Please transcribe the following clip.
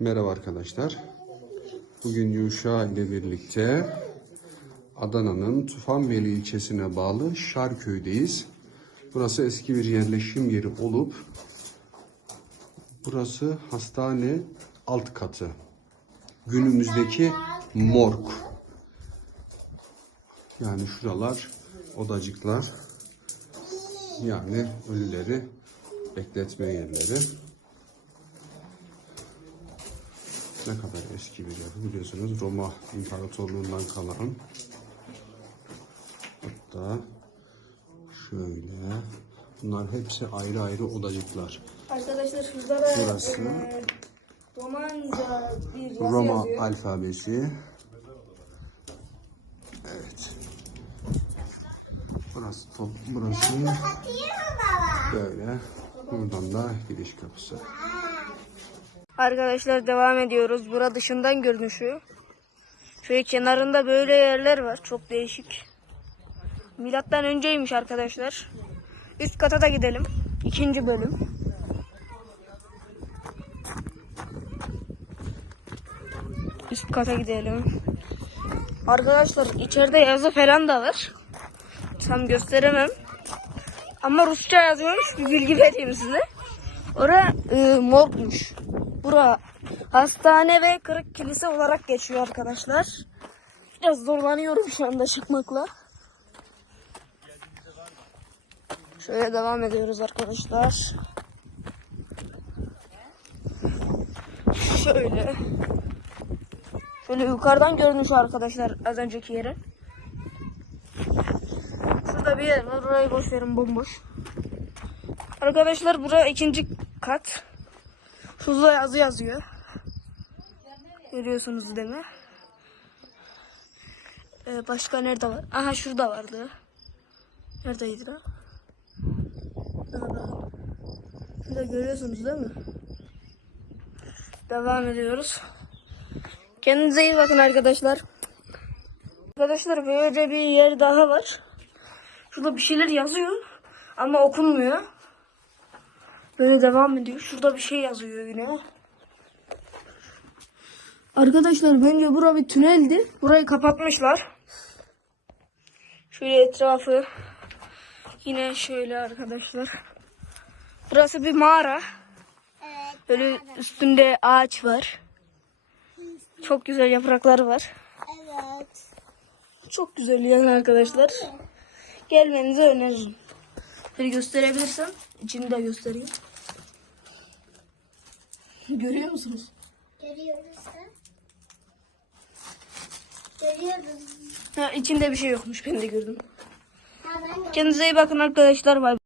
Merhaba arkadaşlar. Bugün Yuşa ile birlikte Adana'nın Tufanbeyli ilçesine bağlı Şarköy'deyiz. Burası eski bir yerleşim yeri olup burası hastane alt katı. Günümüzdeki morg. Yani şuralar odacıklar. Yani ölüleri bekletme yerleri. Ne kadar eski bir yapı biliyorsunuz Roma İmparatorluğundan kalan. Hatta şöyle bunlar hepsi ayrı ayrı odacıklar. Arkadaşlar şurada da Burası. e, Romanca bir yazı Roma yazıyor. alfabesi. Evet. Burası top, burası böyle. Buradan da giriş kapısı. Arkadaşlar devam ediyoruz. Bura dışından görünüşü. Şöyle kenarında böyle yerler var. Çok değişik. Milattan önceymiş arkadaşlar. Üst kata da gidelim. İkinci bölüm. Üst kata gidelim. Arkadaşlar içeride yazı falan da var. Tam gösteremem. Ama Rusça yazıyormuş. Bir bilgi vereyim size. Ora e, morgmuş. Bura hastane ve kırık kilise olarak geçiyor arkadaşlar. Biraz zorlanıyorum şu anda çıkmakla. Şöyle devam ediyoruz arkadaşlar. Şöyle. Şöyle yukarıdan görünüş arkadaşlar az önceki yere. Şurada bir yer var. Orayı boş verin bomboş. Arkadaşlar bura ikinci kat. Şurada yazı yazıyor. Görüyorsunuz değil mi? Ee, başka nerede var? Aha şurada vardı. Neredeydi lan? Şurada görüyorsunuz değil mi? Devam ediyoruz. Kendinize iyi bakın arkadaşlar. Arkadaşlar böyle bir yer daha var. Şurada bir şeyler yazıyor ama okunmuyor. Böyle devam ediyor. Şurada bir şey yazıyor yine. Arkadaşlar bence bura bir tüneldi. Burayı kapatmışlar. Şöyle etrafı. Yine şöyle arkadaşlar. Burası bir mağara. Böyle üstünde ağaç var. Çok güzel yapraklar var. Evet. Çok güzel yani arkadaşlar. Gelmenizi öneririm. Bir gösterebilirsem içini de göstereyim. Görüyor musunuz? Görüyoruz? Görüyoruz. Ha, içinde bir şey yokmuş ben de gördüm. Ha ben Kendinize iyi bakın arkadaşlar. Bay.